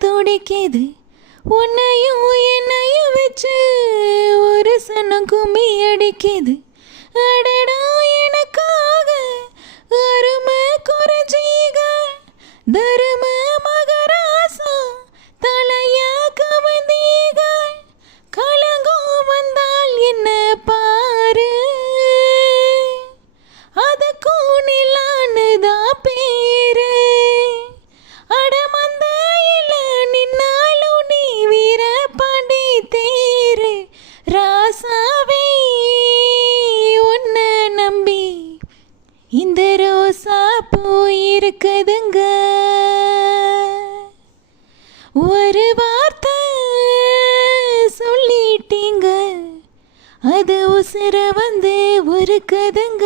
துடிக்குது உன்னையும் என்னையும் வச்சு ஒரு சனம் கும்மி அடிக்குது அடடா எனக்காக அருமை குறைஞ்சீக தரும மகராசா தலைய கவந்தீக கலங்கம் வந்தால் என்ன பாரு அதுக்கும் நிலானுதான் பேரு அடமந்த இல்ல நின்னாலும் நீ வீர பாண்டி தேரு ராசாவே உன்னை நம்பி இந்த ரோசா போயிருக்குதுங்க ஒரு வார்த்தை சொல்லிட்டீங்க அது உசுர வந்து ஒரு கதுங்க